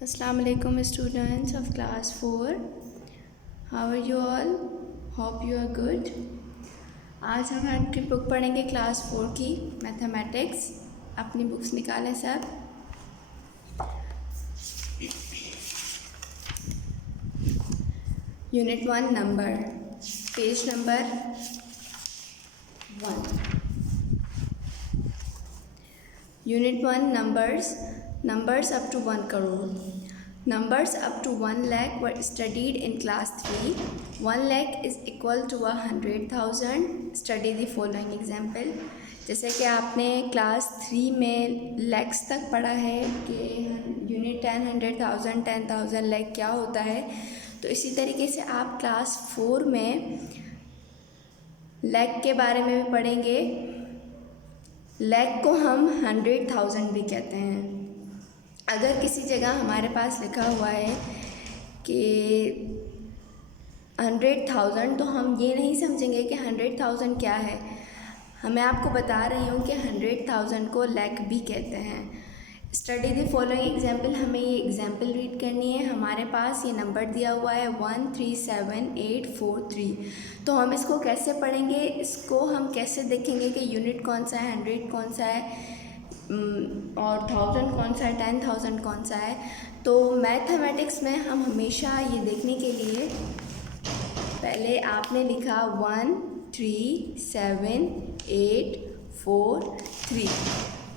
Assalamu alaikum students of class 4. How are you all? Hope you are good. आज हम आपकी book पढ़ेंगे class 4 की मैथमेटिक्स। अपनी बुक्स निकालें सब। Unit 1 number, page number 1। Unit 1 numbers up to 1 crore. Numbers up to 1 lakh were studied in class 3. 1 lakh is equal to 100,000. Study the following example. जैसे कि आपने क्लास 3 में लैक्स तक पढ़ा है कि यूनिट 10, 100,000, 10,000 लैख क्या होता है, तो इसी तरीके से आप क्लास 4 में लैख के बारे में भी पढ़ेंगे। लैख को हम 100,000 भी कहते हैं। अगर किसी जगह हमारे पास लिखा हुआ है कि 100,000, तो हम ये नहीं समझेंगे कि 100,000 क्या है। मैं आपको बता रही हूँ कि 100,000 को लैख भी कहते हैं। Study the following example. हमें ये एग्जाम्पल रीड करनी है। हमारे पास ये नंबर दिया हुआ है 137843। तो हम इसको कैसे पढ़ेंगे, इसको हम कैसे देखेंगे कि यूनिट कौन सा है, 100 कौन सा है और 1000 कौन सा है, 10,000 कौन सा है। तो मैथमेटिक्स में हम हमेशा ये देखने के लिए पहले आपने लिखा 137843।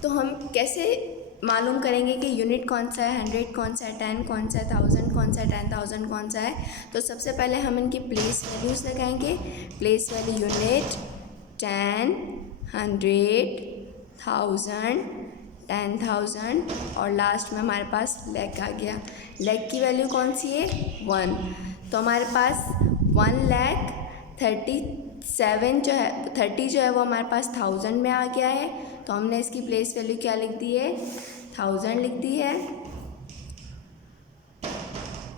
तो हम कैसे मालूम करेंगे कि यूनिट कौन सा है, 100 कौन सा है, 10 कौन सा है, 1000 कौन सा है, 10,000 कौन सा है। तो सबसे पहले हम इनकी प्लेस वैल्यूज़ लगाएंगे। प्लेस वैल्यू यूनिट 10, 100, 1000, 10,000 और लास्ट में हमारे पास लैख आ गया। लैख की वैल्यू कौन सी है, 1। तो हमारे पास 1,37,000 जो है, 30 जो है वो हमारे पास 1000 में आ गया है। तो हमने इसकी प्लेस वैल्यू क्या लिख दी है, 1000 लिख दी है।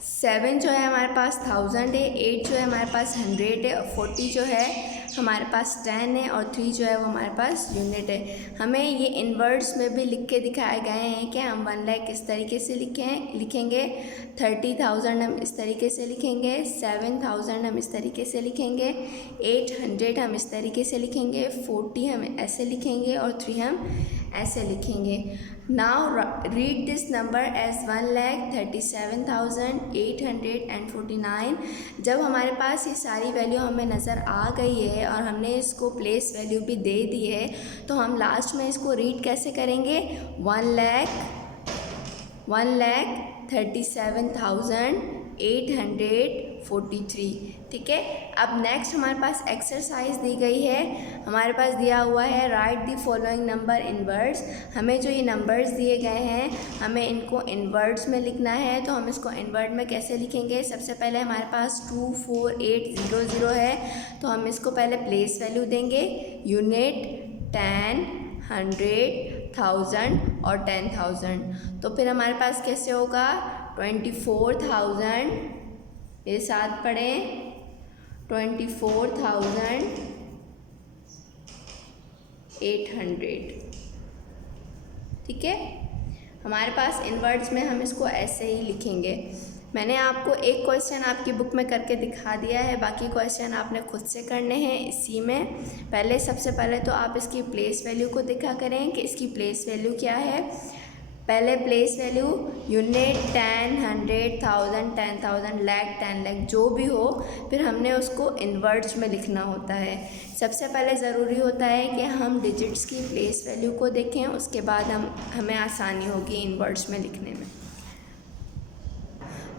7 जो है हमारे पास 1000 है, 8 जो है हमारे पास 100 है, और 40 जो है हमारे पास 10 है, और 3 जो है वो हमारे पास यूनिट है। हमें ये इनवर्ड्स में भी लिख के दिखाए गए हैं कि हम 1 लाख इस तरीके से लिखेंगे, 30,000 हम इस तरीके से लिखेंगे, 7,000 हम इस तरीके से लिखेंगे, 800 हम इस तरीके से लिखेंगे, 40 हम ऐसे लिखेंगे और 3 हम ऐसे लिखेंगे। Now read this number as 1,37,849। जब हमारे पास ये सारी वैल्यू हमें नज़र आ गई है और हमने इसको प्लेस वैल्यू भी दे दी है, तो हम लास्ट में इसको रीड कैसे करेंगे, 1,37,843। ठीक है। अब नेक्स्ट हमारे पास एक्सरसाइज दी गई है। हमारे पास दिया हुआ है right the following number in words. हमें जो ये नंबर्स दिए गए हैं हमें इनको इन वर्ड्स में लिखना है। तो हम इसको इन वर्ड में कैसे लिखेंगे, सबसे पहले हमारे पास 24800 है, तो हम इसको पहले प्लेस वैल्यू देंगे, यूनिट 10, 100, 1000 और 10,000। तो फिर हमारे पास कैसे होगा, 24,000, मेरे साथ पढ़ें, 24,800। ठीक है। हमारे पास इन वर्ड्स में हम इसको ऐसे ही लिखेंगे। मैंने आपको एक क्वेश्चन आपकी बुक में करके दिखा दिया है, बाकी क्वेश्चन आपने खुद से करने हैं इसी में। पहले सबसे पहले तो आप इसकी प्लेस वैल्यू को देखा करें कि इसकी प्लेस वैल्यू क्या है। पहले place value unit 10, 100, 1000, 10,000, lakh, 10 lakh जो भी हो, फिर हमने उसको इन वर्ड्स में लिखना होता है। सबसे पहले ज़रूरी होता है कि हम डिजिट्स की प्लेस वैल्यू को देखें, उसके बाद हमें आसानी होगी इन वर्ड्स में लिखने में।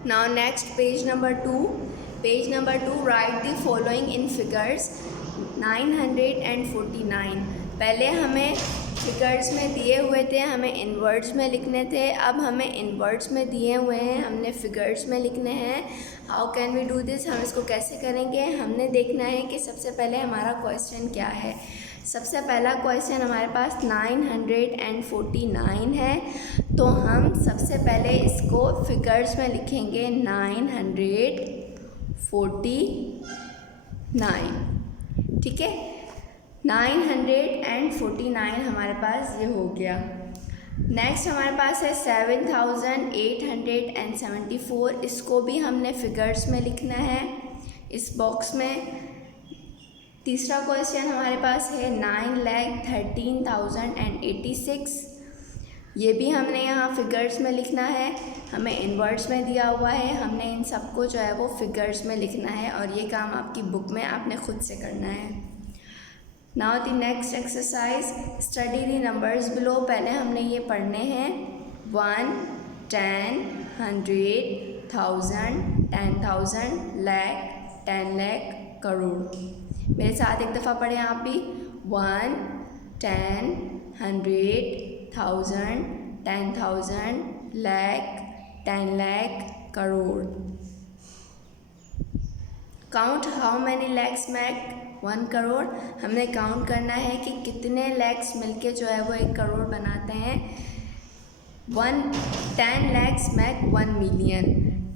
Now next page number 2। Page number 2 right the following in figures 949। पहले हमें फिगर्स में दिए हुए थे, हमें इन वर्ड्स में लिखने थे। अब हमें इन वर्ड्स में दिए हुए हैं, हमने फिगर्स में लिखने हैं। How can we do this, हम इसको कैसे करेंगे, हमने देखना है कि सबसे पहले हमारा क्वेश्चन क्या है। सबसे पहला क्वेश्चन हमारे पास 949 है, तो हम सबसे पहले इसको फिगर्स में लिखेंगे 949। ठीक है, 949 हमारे पास ये हो गया। नेक्स्ट हमारे पास है 7,874। इसको भी हमने फिगर्स में लिखना है इस बॉक्स में। तीसरा क्वेश्चन हमारे पास है 9,13,086। ये भी हमने यहाँ फिगर्स में लिखना है, हमें इनवर्ड्स में दिया हुआ है, हमने इन सबको जो है वो फिगर्स में लिखना है और ये काम आपकी बुक में आपने खुद से करना है। Now the next exercise, study the numbers below. पहले हमने ये पढ़ने हैं 1, 10, 100, 1000, 10,000, लाख, 10 लाख, करोड़। मेरे साथ एक दफ़ा पढ़ें आप भी। 1, 10, 100, 1000, 10,000, lakh, 10 lakh, crore. Count how many lakhs make 1 crore. हमने काउंट करना है कि कितने लैक्स मिलके जो है वो 1 करोड़ बनाते हैं। 10 लैक्स मेक 1 मिलियन।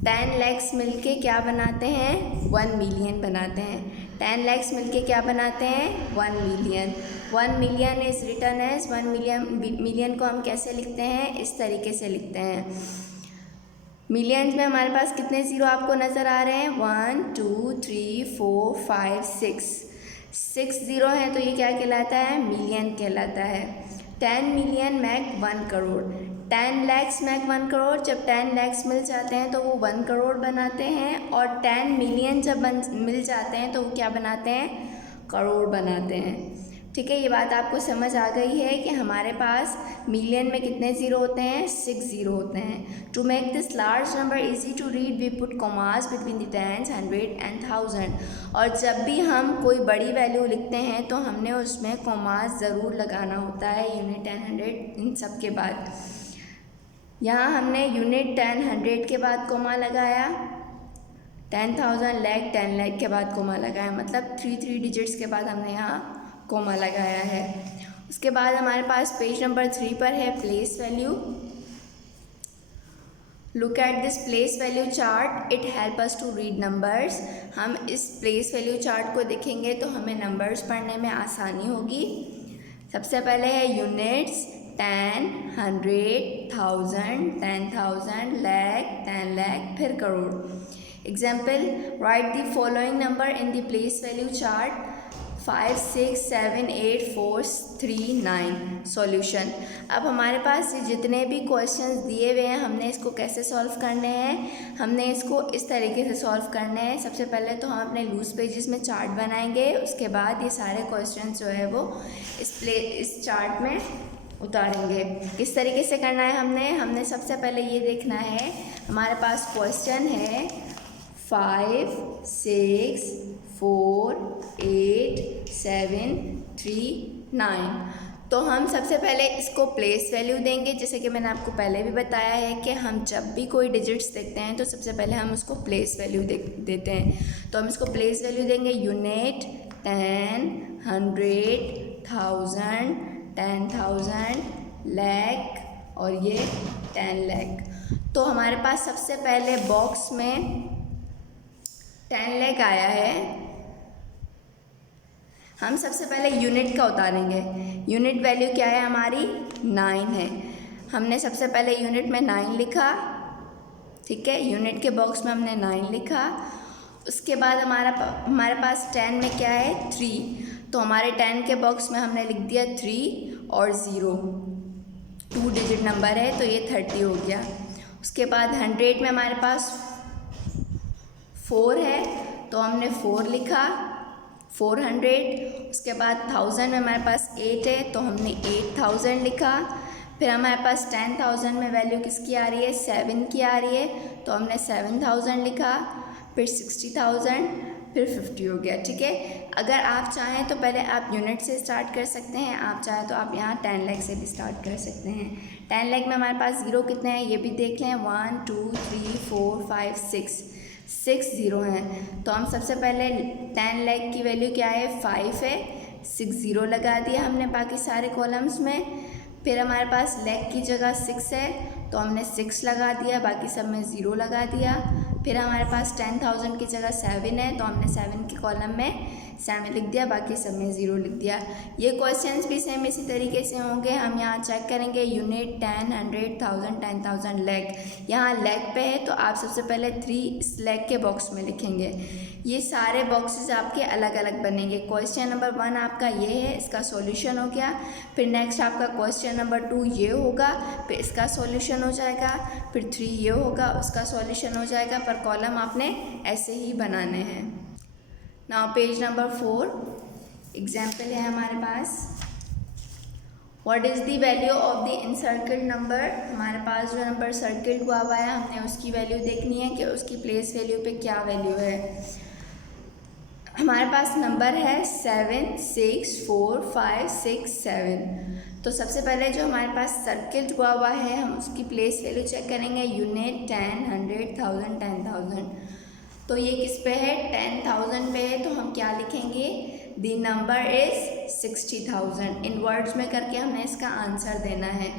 10 लैक्स मिलके क्या बनाते हैं? 1 मिलियन बनाते हैं। 10 लैक्स मिलके क्या बनाते हैं? 1 million. 1 million is written as 1 million. Million को हम कैसे लिखते हैं? इस तरीके से लिखते हैं। मिलियंस में हमारे पास कितने ज़ीरो आपको नज़र आ रहे हैं? 1, 2, 3, 4, 5, 6 ज़ीरो हैं, तो ये क्या कहलाता है? मिलियन कहलाता है। 10 million make 1 crore. 10 lakhs make 1 crore. जब 10 लैक्स मिल जाते हैं तो वो 1 करोड़ बनाते हैं, और 10 मिलियन जब मिल जाते हैं तो वो क्या बनाते हैं? करोड़ बनाते हैं। ठीक है, ये बात आपको समझ आ गई है कि हमारे पास मिलियन में कितने ज़ीरो होते हैं? 6 ज़ीरो होते हैं। To make this large number easy to read we put commas between the tens, 100 and 1000। और जब भी हम कोई बड़ी वैल्यू लिखते हैं तो हमने उसमें कॉमास ज़रूर लगाना होता है, यूनिट 10, 100 इन सब के बाद। यहाँ हमने यूनिट 10, 100 के बाद कोमा लगाया, 10,000, लाख, 10 लाख के बाद कोमा लगाया, मतलब 3 डिजिट्स के बाद हमने यहाँ कोमा लगाया है। उसके बाद हमारे पास पेज नंबर 3 पर है place value. Look at this place value chart, it help us to read numbers. हम इस प्लेस वैल्यू चार्ट को देखेंगे तो हमें नंबर्स पढ़ने में आसानी होगी। सबसे पहले है यूनिट्स 10, 100, 1000, 10,000, लाख, 10 लाख, फिर crore. Example, right the following number in the place value chart 5, 6, 7, 8, 4, 3, 9। Solution. अब हमारे पास ये जितने भी क्वेश्चंस दिए हुए हैं हमने इसको कैसे सॉल्व करने हैं? हमने इसको इस तरीके से सॉल्व करने हैं। सबसे पहले तो हम अपने लूज पेजेस में चार्ट बनाएंगे, उसके बाद ये सारे क्वेश्चंस जो है वो इस चार्ट में उतारेंगे। किस तरीके से करना है? हमने सबसे पहले ये देखना है, हमारे पास क्वेश्चन है 5, 6, 4, 8, 7, 3, 9। तो हम सबसे पहले इसको प्लेस वैल्यू देंगे। जैसे कि मैंने आपको पहले भी बताया है कि हम जब भी कोई डिजिट्स देखते हैं तो सबसे पहले हम उसको प्लेस वैल्यू देते हैं। तो हम इसको प्लेस वैल्यू देंगे यूनिट 10, 100, 1000, 10,000, लाख, और ये 10 लाख। तो हमारे पास सबसे पहले बॉक्स में 10 लाख आया है। हम सबसे पहले यूनिट का उतारेंगे। यूनिट वैल्यू क्या है हमारी? 9 है। हमने सबसे पहले यूनिट में 9 लिखा, ठीक है, यूनिट के बॉक्स में हमने 9 लिखा। उसके बाद हमारे पास 10 में क्या है? 3। तो हमारे 10 के बॉक्स में हमने लिख दिया 3 और 0, 2 डिजिट नंबर है तो ये 30 हो गया। उसके बाद 100 में हमारे पास 4 है तो हमने 4 लिखा, 400। उसके बाद 1000 में हमारे पास 8 है तो हमने 8000 लिखा। फिर हमारे पास 10,000 में वैल्यू किसकी आ रही है? 7 की आ रही है तो हमने 7000 लिखा। फिर 60,000, फिर 50 हो गया। ठीक है, अगर आप चाहें तो पहले आप यूनिट से स्टार्ट कर सकते हैं, आप चाहें तो आप यहाँ 10 लाख से भी स्टार्ट कर सकते हैं। 10 लाख में हमारे पास ज़ीरो कितने हैं ये भी देख लें, 1, 2, 3, 4, 5, 6 ज़ीरो हैं। तो हम सबसे पहले 10 लाख की वैल्यू क्या है? 5 है, 6 ज़ीरो लगा दिया हमने बाकी सारे कॉलम्स में। फिर हमारे पास लाख की जगह 6 है तो हमने 6 लगा दिया, बाकी सब में 0 लगा दिया। फिर हमारे पास 10,000 की जगह 7 है तो हमने 7 के कॉलम में 7 लिख दिया, बाकी सब में 0 लिख दिया। ये क्वेश्चंस भी सेम इसी तरीके से होंगे। हम यहाँ चेक करेंगे यूनिट, 10, 100, 1000, 10,000 लैख। यहाँ लैख पे है तो आप सबसे पहले 3 इस लैख के बॉक्स में लिखेंगे। ये सारे बॉक्सेस आपके अलग अलग बनेंगे। क्वेश्चन नंबर 1 आपका ये है, इसका सॉल्यूशन हो गया। फिर नेक्स्ट आपका क्वेश्चन नंबर 2 ये होगा, फिर इसका सॉल्यूशन हो जाएगा। फिर 3 ये होगा, उसका सॉल्यूशन हो जाएगा। पर कॉलम आपने ऐसे ही बनाने हैं। नाउ पेज नंबर 4 एग्जाम्पल है हमारे पास। What is the value of the encircled number. हमारे पास जो नंबर सर्किल्ड हुआ है हमने उसकी वैल्यू देखनी है कि उसकी प्लेस वैल्यू पे क्या वैल्यू है। हमारे पास नंबर है 7, 6, 4, 5, 6, 7। तो सबसे पहले जो हमारे पास सर्किल हुआ है हम उसकी प्लेस वैल्यू चेक करेंगे। यूनिट, 10, 100, 1000, 10,000। तो ये किस पे है, 10,000 पे है तो हम क्या लिखेंगे, the number is 60,000। In words में करके हमने इसका आंसर देना है।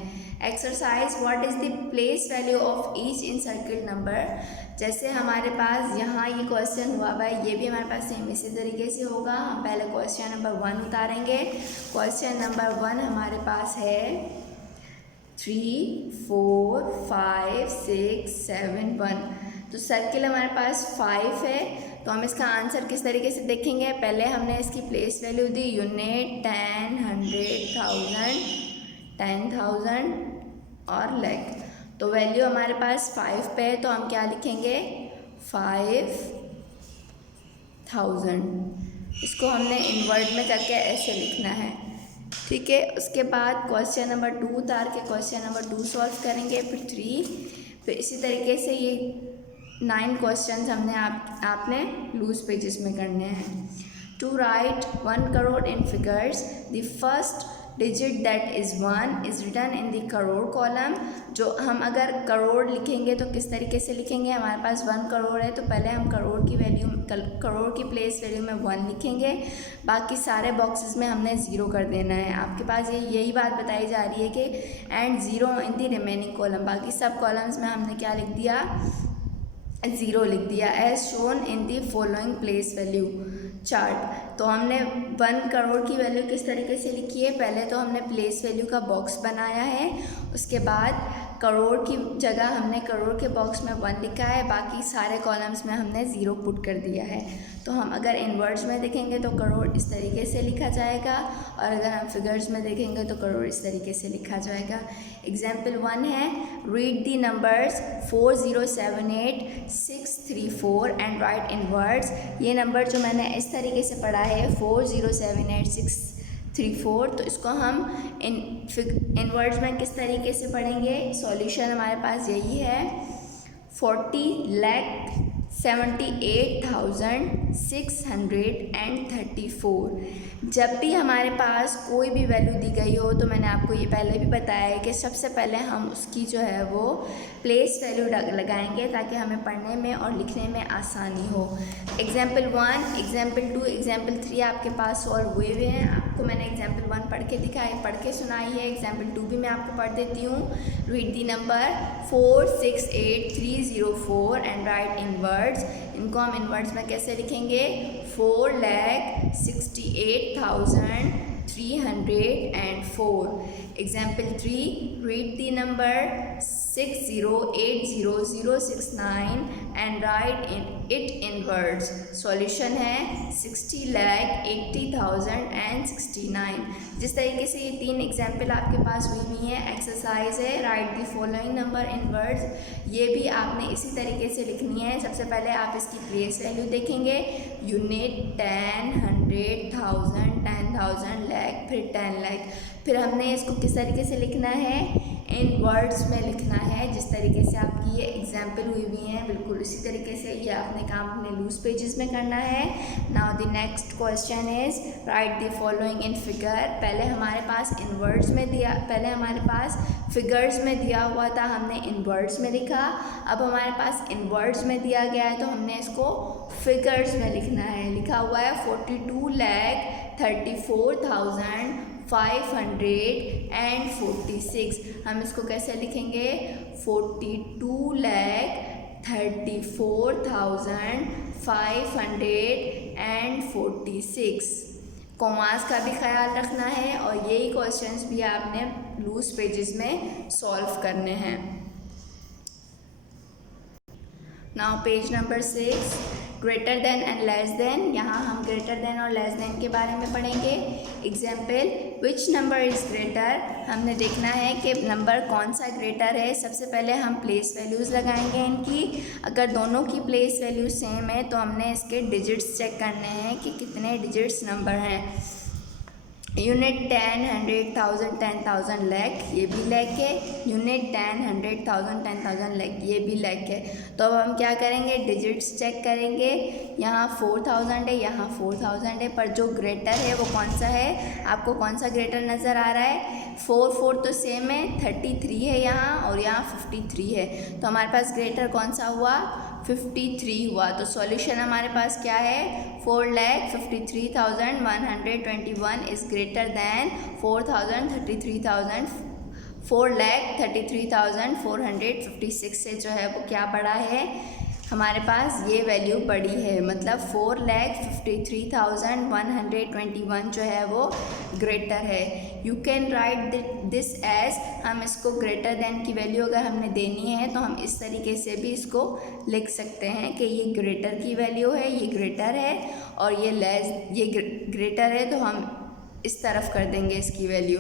Exercise, what is the place value of each in circle number. जैसे हमारे पास यहाँ ये क्वेश्चन हुआ है, ये भी हमारे पास सेम इसी तरीके से होगा। हम पहले क्वेश्चन नंबर 1 उतारेंगे। क्वेश्चन नंबर 1 हमारे पास है 3, 4, 5, 6, 7, 1। तो सर्किल हमारे पास 5 है तो हम इसका आंसर किस तरीके से देखेंगे। पहले हमने इसकी प्लेस वैल्यू दी यूनिट, 10, 100, 1000, 10,000 और लैख। तो वैल्यू हमारे पास 5 पे है तो हम क्या लिखेंगे, 5,000। इसको हमने इनवर्ट में करके ऐसे लिखना है, ठीक है। उसके बाद क्वेश्चन नंबर 2 उतार के क्वेश्चन नंबर 2 सॉल्व करेंगे। फिर 3, फिर इसी तरीके से ये 9 क्वेश्चंस हमने आपने लूज पेजेस में करने हैं। To write 1 crore in figures, the first digit that is 1 is written in the crore column. जो हम अगर करोड़ लिखेंगे तो किस तरीके से लिखेंगे, हमारे पास 1 करोड़ है तो पहले हम करोड़ की प्लेस वैल्यू में 1 लिखेंगे। बाकी सारे बॉक्सेस में हमने 0 कर देना है। आपके पास यही बात बताई जा रही है कि and 0 in the remaining column. बाकी सब कॉलम्स में हमने क्या लिख दिया, 0 लिख दिया। As shown in the following place value chart. तो हमने 1 करोड़ की वैल्यू किस तरीके से लिखी है, पहले तो हमने प्लेस वैल्यू का बॉक्स बनाया है, उसके बाद करोड़ की जगह हमने करोड़ के बॉक्स में 1 लिखा है, बाकी सारे कॉलम्स में हमने 0 पुट कर दिया है। तो हम अगर इन वर्ड्स में देखेंगे तो करोड़ इस तरीके से लिखा जाएगा और अगर हम फिगर्स में देखेंगे तो करोड़ इस तरीके से लिखा जाएगा। एग्जाम्पल 1 है, read the numbers 4078, 634 and right in words. ये नंबर जो मैंने इस तरीके से पढ़ा है 4078, 634, तो इसको हम इन वर्ड्स में किस तरीके से पढ़ेंगे। सॉल्यूशन हमारे पास यही है, 40,78,634। जब भी हमारे पास कोई भी वैल्यू दी गई हो तो मैंने आपको ये पहले भी बताया है कि सबसे पहले हम उसकी जो है वो प्लेस वैल्यू लगाएंगे ताकि हमें पढ़ने में और लिखने में आसानी हो। एग्जाम्पल 1, एग्जाम्पल 2, एग्जाम्पल 3 आपके पास सॉल्व हुए हुए हैं। आपको मैंने एग्जाम्पल 1 पढ़ के सुनाई है। एग्जाम्पल 2 भी मैं आपको पढ़ देती हूँ। Read the number 468304 and right in words. इनको हम इन वर्ड्स में कैसे लिखेंगे, 4,68,304। Example 3, read the number 6080,069 and right it in words. Solution है 60,80,069। जिस तरीके से ये 3 एग्जाम्पल आपके पास हुई हुई हैं। एक्सरसाइज है, right the following number in words. ये भी आपने इसी तरीके से लिखनी है। सबसे पहले आप इसकी प्लेस वैल्यू देखेंगे, यूनिट, 10, 100, 1000, 10,000, लैख, फिर 10 लैख। फिर हमने इसको किस तरीके से लिखना है, इन वर्ड्स में लिखना है। जिस तरीके से आपकी ये एग्जाम्पल हुई हुई हैं बिल्कुल इसी तरीके से ये आपने काम अपने लूज पेजेस में करना है। Now the next question is right the following in figure. पहले हमारे पास इन वर्ड्स में दिया, पहले हमारे पास फिगर्स में दिया हुआ था, हमने इन वर्ड्स में लिखा। अब हमारे पास इन वर्ड्स में दिया गया है तो हमने इसको फिगर्स में लिखना है। लिखा हुआ है 42,34,546। हम इसको कैसे लिखेंगे, 42,34,546 24,546। कॉमास का भी ख्याल रखना है और यही क्वेश्चंस भी आपने लूज पेजेस में सॉल्व करने हैं। Now page number 6, greater than and less than. यहाँ हम ग्रेटर देन और लेस देन के बारे में पढ़ेंगे। Example, which number is greater. हमने देखना है कि नंबर कौन सा ग्रेटर है। सबसे पहले हम प्लेस वैल्यूज़ लगाएंगे इनकी। अगर दोनों की प्लेस वैल्यू सेम है तो हमने इसके डिजिट्स चेक करने हैं कि कितने डिजिट्स नंबर हैं। यूनिट 10, 100, 1000, 10,000, लाख, ये भी लाख है। यूनिट 10, 100, 1000, 10,000, लाख, ये भी लाख है। तो अब हम क्या करेंगे, डिजिट्स चेक करेंगे। यहाँ 4000 है, यहाँ 4000 है, पर जो ग्रेटर है वो कौन सा है, आपको कौन सा ग्रेटर नज़र आ रहा है। 4 तो सेम है, 33 है यहाँ और यहाँ 53 है। तो हमारे पास ग्रेटर कौन सा हुआ, 53 हुआ। तो सॉल्यूशन हमारे पास क्या है, 4,53,121 इज़ ग्रेटर दैन 4,33,456 से जो है वो क्या बड़ा है, हमारे पास ये वैल्यू बड़ी है। मतलब 4,53,121 जो है वो ग्रेटर है। You can write this as, हम इसको ग्रेटर देन की वैल्यू अगर हमने देनी है तो हम इस तरीके से भी इसको लिख सकते हैं कि ये ग्रेटर की वैल्यू है, ये ग्रेटर है, और ये ग्रेटर है तो हम इस तरफ कर देंगे इसकी वैल्यू।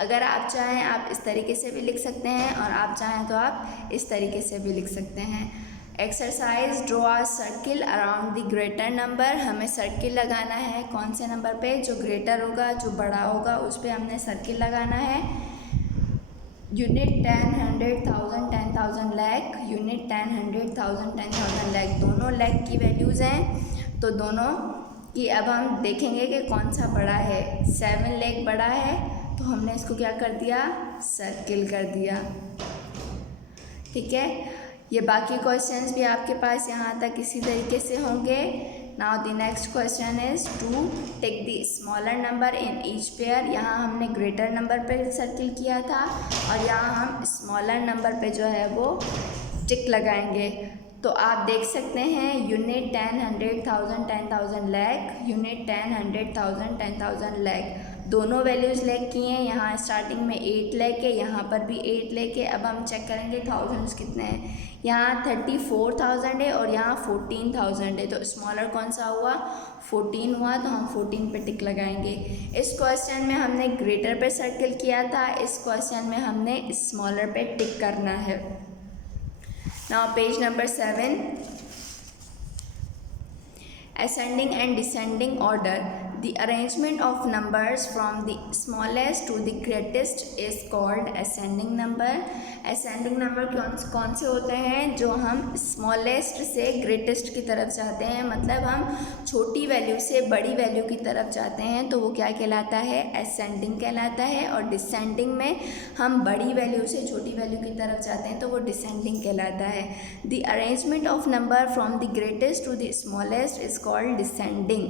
अगर आप चाहें आप इस तरीके से भी लिख सकते हैं और आप चाहें तो आप इस तरीके से भी लिख सकते हैं। Exercise, draw a circle around the greater number. हमें सर्किल लगाना है कौन से नंबर पे, जो ग्रेटर होगा, जो बड़ा होगा, उस पर हमने सर्किल लगाना है। यूनिट 10, 100, 1000, 10,000, लाख, यूनिट 10, 100, 1000, 10,000, लाख, दोनों लाख की वैल्यूज़ हैं। तो दोनों की अब हम देखेंगे कि कौन सा बड़ा है। 7 लाख बड़ा है तो हमने इसको क्या कर दिया, सर्किल कर दिया। ठीक है, ये बाकी क्वेश्चंस भी आपके पास यहाँ तक इसी तरीके से होंगे। Now the next question is to take the smaller number in each pair. यहाँ हमने ग्रेटर नंबर पे सर्किल किया था और यहाँ हम स्मॉलर नंबर पे जो है वो टिक लगाएंगे। तो आप देख सकते हैं यूनिट 10, 100, 1000, 10,000, लाख, यूनिट 10, 100, 1000, 10,000, लाख, दोनों वैल्यूज़ लाख की हैं। यहाँ स्टार्टिंग में 8 लाख है, यहाँ पर भी 8 लाख है। अब हम चेक करेंगे थाउजेंड्स कितने हैं। यहाँ 34,000 है और यहाँ 14,000 है। तो स्मॉलर कौन सा हुआ, 14 हुआ, तो हम 14 पे टिक लगाएंगे। इस क्वेश्चन में हमने ग्रेटर पे सर्किल किया था, इस क्वेश्चन में हमने स्मॉलर पे टिक करना है। Now page number 7, ascending and descending order. The arrangement of numbers from the smallest to the greatest is called ascending number. ascending number कौन से होते हैं, जो हम smallest से greatest की तरफ जाते हैं, मतलब हम छोटी वैल्यू से बड़ी वैल्यू की तरफ जाते हैं, तो वो क्या कहलाता है, ascending कहलाता है। और descending में हम बड़ी वैल्यू से छोटी वैल्यू की तरफ जाते हैं तो वो descending कहलाता है। The arrangement of number from the greatest to the smallest is called descending.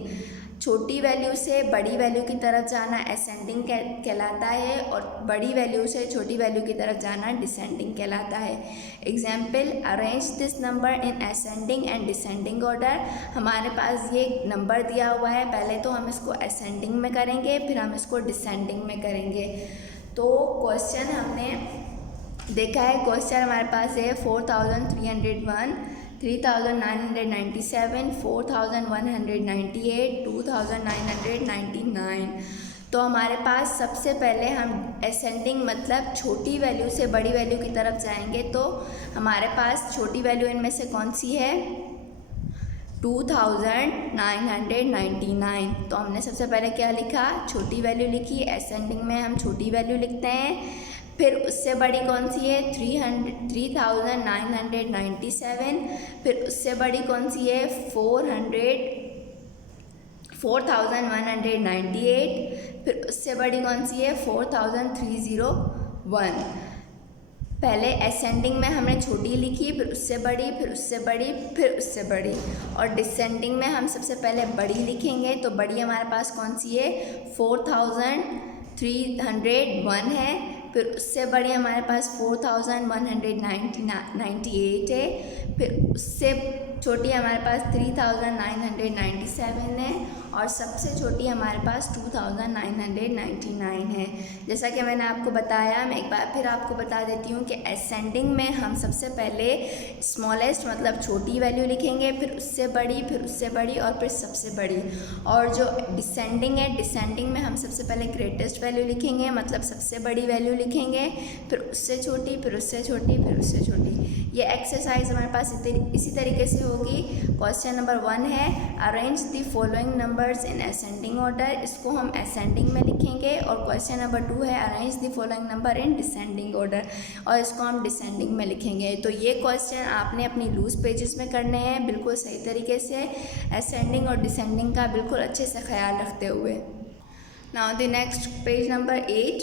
छोटी वैल्यू से बड़ी वैल्यू की तरफ जाना असेंडिंग कहलाता है और बड़ी वैल्यू से छोटी वैल्यू की तरफ जाना डिसेंडिंग कहलाता है। Example, arrange this number in ascending and descending order. हमारे पास ये नंबर दिया हुआ है, पहले तो हम इसको असेंडिंग में करेंगे, फिर हम इसको डिसेंडिंग में करेंगे। तो क्वेश्चन हमने देखा है, क्वेश्चन हमारे पास है 4,301, 3,997, 4,198, 2,999। तो हमारे पास सबसे पहले हम असेंडिंग मतलब छोटी वैल्यू से बड़ी वैल्यू की तरफ जाएंगे। तो हमारे पास छोटी वैल्यू इनमें से कौन सी है, 2,999। तो हमने सबसे पहले क्या लिखा, छोटी वैल्यू लिखी। असेंडिंग में हम छोटी वैल्यू लिखते हैं। फिर उससे बड़ी कौन सी है, 3,997। फिर उससे बड़ी कौन सी है, 4,198। फिर उससे बड़ी कौन सी है, 4,301। पहले असेंडिंग में हमने छोटी लिखी, फिर उससे बड़ी, फिर उससे बड़ी, फिर उससे बड़ी। और डिसेंडिंग में हम सबसे पहले बड़ी लिखेंगे। तो बड़ी हमारे पास कौन सी है, 4,301 है। फिर उससे बड़ी हमारे पास 4,198 है। फिर उससे छोटी हमारे पास 3997 है और सबसे छोटी हमारे पास 2999 है। जैसा कि मैंने आपको बताया, मैं एक बार फिर आपको बता देती हूँ कि असेंडिंग में हम सबसे पहले स्मॉलेस्ट मतलब छोटी वैल्यू लिखेंगे, फिर उससे बड़ी, फिर उससे बड़ी और फिर सबसे बड़ी। और जो डिसेंडिंग है, डिसेंडिंग में हम सबसे पहले ग्रेटेस्ट वैल्यू लिखेंगे मतलब सबसे बड़ी वैल्यू लिखेंगे, फिर उससे छोटी, फिर उससे छोटी, फिर उससे छोटी। ये एक्सरसाइज हमारे पास इसी तरीके से होगी। क्वेश्चन नंबर 1 है arrange the following numbers in ascending order, इसको हम असेंडिंग में लिखेंगे। और क्वेश्चन नंबर 2 है arrange the following number in descending order, और इसको हम डिसेंडिंग में लिखेंगे। तो ये क्वेश्चन आपने अपनी लूज पेजेस में करने हैं बिल्कुल सही तरीके से, असेंडिंग और डिसेंडिंग का बिल्कुल अच्छे से ख्याल रखते हुए। Now the next page number 8,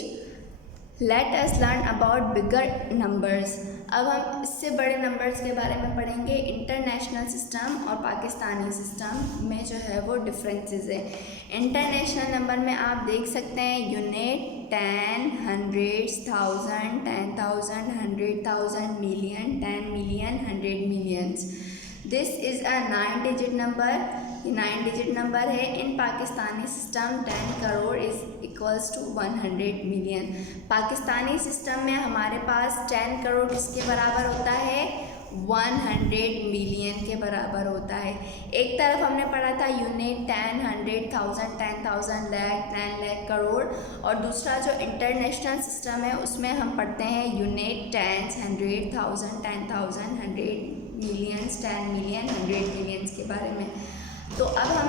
let us learn about bigger numbers. अब हम इससे बड़े नंबर्स के बारे में पढ़ेंगे। इंटरनेशनल सिस्टम और पाकिस्तानी सिस्टम में जो है वो डिफरेंसेस है। इंटरनेशनल नंबर में आप देख सकते हैं unit, 10, 100, 1000, 10,000, 100,000, million, 10 million, 100 millions. This is a 9 digit number, ये 9 डिजिट नंबर है। In Pakistani system 10 crore is equals to 100 million. Pakistani system में हमारे पास 10 करोड़ किसके बराबर होता है? 100 मिलियन के बराबर होता है। एक तरफ हमने पढ़ा था यूनिट, 10, 100, 1000, 10,000, लाख, 10 लाख, करोड़। और दूसरा जो इंटरनेशनल सिस्टम है उसमें हम पढ़ते हैं यूनिट, 10, 100, 1000, 10,000, 100 मिलियंस, 10 मिलियन, 100 मिलियंस के बारे में। तो अब हम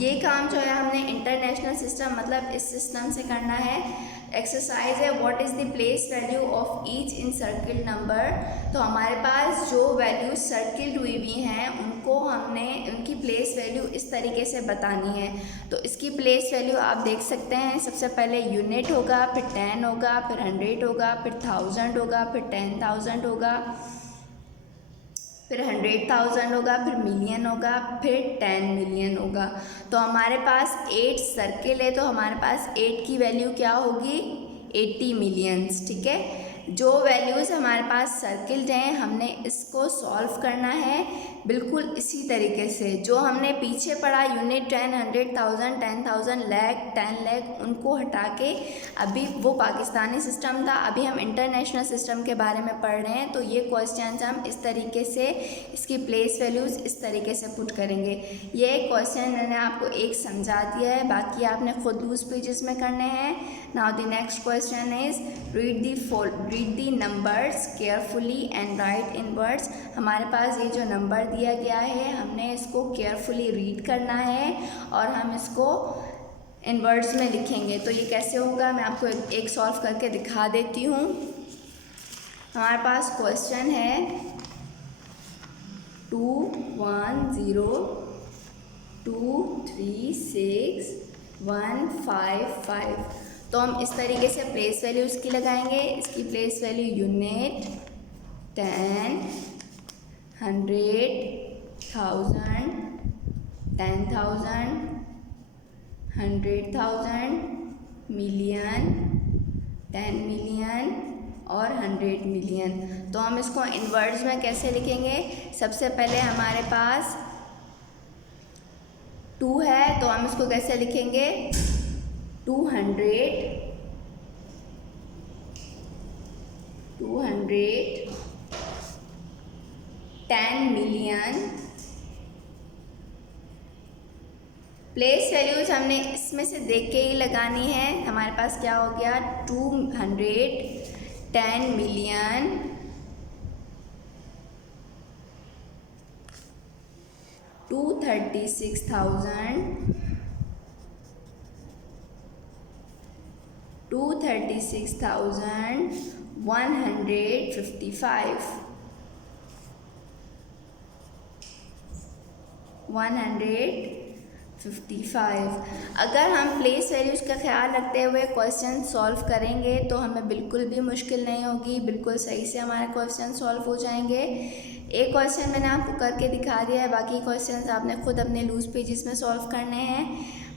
ये काम जो है हमने इंटरनेशनल सिस्टम मतलब इस सिस्टम से करना है। एक्सरसाइज है what is the place value of each in circle number. तो हमारे पास जो वैल्यू सर्किल हुई हुई हैं उनको हमने उनकी प्लेस वैल्यू इस तरीके से बतानी है। तो इसकी प्लेस वैल्यू आप देख सकते हैं, सबसे पहले यूनिट होगा, फिर 10 होगा, फिर 100 होगा, फिर 1000 होगा, फिर 10,000 होगा, फिर 100,000 होगा, फिर मिलियन होगा, फिर 10 मिलियन होगा। तो हमारे पास 8 सर्किल है, तो हमारे पास 8 की वैल्यू क्या होगी? 80 मिलियंस। ठीक है, जो वैल्यूज़ हमारे पास सर्किल्ड हैं हमने इसको सॉल्व करना है बिल्कुल इसी तरीके से। जो हमने पीछे पढ़ा यूनिट, 10, 100, 1000, 10,000, लाख, 10 लाख, उनको हटा के अभी वो पाकिस्तानी सिस्टम था, अभी हम इंटरनेशनल सिस्टम के बारे में पढ़ रहे हैं। तो ये क्वेश्चन हम इस तरीके से इसकी प्लेस वैल्यूज़ इस तरीके से पुट करेंगे। ये क्वेश्चन मैंने आपको एक समझा दिया है, बाकी आपने खुद लूज पेजेस में करने हैं। Now the next question is read the numbers carefully and right in words. हमारे पास ये जो नंबर दिया गया है हमने इसको केयरफुली रीड करना है और हम इसको इन वर्ड्स में लिखेंगे। तो ये कैसे होगा मैं आपको एक सॉल्व करके दिखा देती हूँ। हमारे पास क्वेश्चन है 2, 1, 0, 2, 3, 6, 1, 5, 5। तो हम इस तरीके से प्लेस वैल्यू इसकी लगाएंगे। इसकी place value unit, 10, 100, 1000, 10,000, 100,000, million, 10 million और 100 मिलियन। तो हम इसको इन वर्ड्स में कैसे लिखेंगे? सबसे पहले हमारे पास 2 है, तो हम इसको कैसे लिखेंगे? 200, 10 मिलियन। प्लेस वैल्यूज हमने इसमें से देख के ही लगानी है। हमारे पास क्या हो गया? 210 मिलियन, 236,000, 155, 155। अगर हम प्लेस वैल्यूज़ का ख्याल रखते हुए क्वेश्चन सॉल्व करेंगे तो हमें बिल्कुल भी मुश्किल नहीं होगी, बिल्कुल सही से हमारे क्वेश्चन सॉल्व हो जाएंगे। एक क्वेश्चन मैंने आपको करके दिखा दिया है, बाकी क्वेश्चंस आपने खुद अपने लूज पेजेस में सॉल्व करने हैं।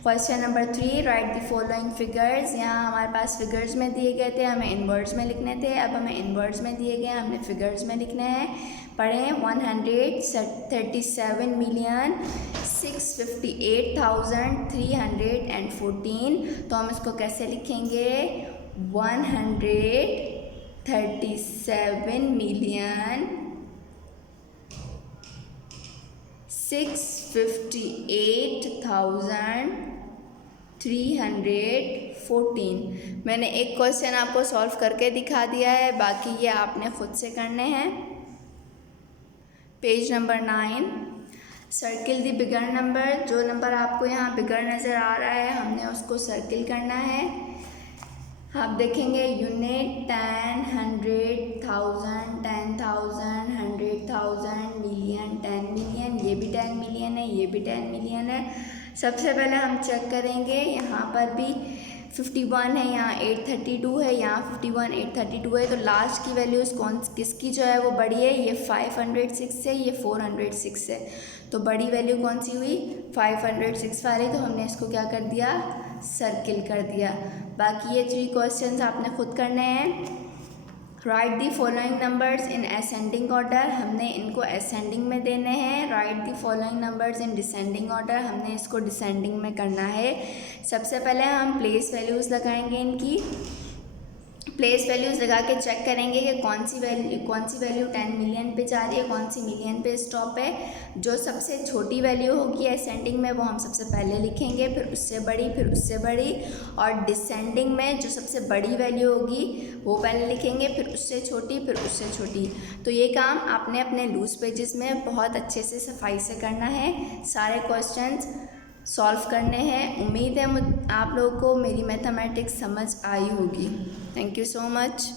Question number 3, right the following figures. यहाँ हमारे पास फिगर्स में दिए गए थे, हमें इन वर्ड्स में लिखने थे। अब हमें इन वर्ड्स में दिए गए, हमने फिगर्स में लिखने हैं। पढ़ें 137,658,314। तो हम इसको कैसे लिखेंगे? 137,658,314। मैंने एक क्वेश्चन आपको सॉल्व करके दिखा दिया है, बाकी ये आपने खुद से करने हैं। Page number 9, circle the bigger number. जो नंबर आपको यहाँ बिगर नज़र आ रहा है, हमने उसको सर्किल करना है। आप देखेंगे यूनिट, 10, 100, 1000, 10,000, 100,000, मिलियन, 10 मिलियन। ये भी 10 मिलियन है, ये भी 10 मिलियन है। सबसे पहले हम चेक करेंगे, यहाँ पर भी 51 है, यहाँ 832 है, यहाँ 51, 832 है। तो लास्ट की वैल्यूज़ किसकी जो है वो बड़ी है? ये 506 है, ये 406 है। तो बड़ी वैल्यू कौन सी हुई? 506 वाली। तो हमने इसको क्या कर दिया? सर्किल कर दिया। बाकी ये 3 क्वेश्चंस आपने खुद करने हैं। Right the following numbers in ascending order. हमने इनको असेंडिंग में देने हैं। Right the following numbers in descending order. हमने इसको डिसेंडिंग में करना है। सबसे पहले हम प्लेस वैल्यूज़ लगाएंगे इनकी। प्लेस वैल्यूज़ लगा के चेक करेंगे कि कौन सी वैल्यू 10 मिलियन पे जा रही है, कौन सी मिलियन पे स्टॉप है। जो सबसे छोटी वैल्यू होगी असेंडिंग में वो हम सबसे पहले लिखेंगे, फिर उससे बड़ी, फिर उससे बड़ी। और डिसेंडिंग में जो सबसे बड़ी वैल्यू होगी वो पहले लिखेंगे, फिर उससे छोटी, फिर उससे छोटी। तो ये काम आपने अपने लूज पेजेस में बहुत अच्छे से सफाई से करना है। सारे क्वेश्चंस सॉल्व करने हैं। उम्मीद है आप लोगों को मेरी मैथमेटिक्स समझ आई होगी। Thank you so much.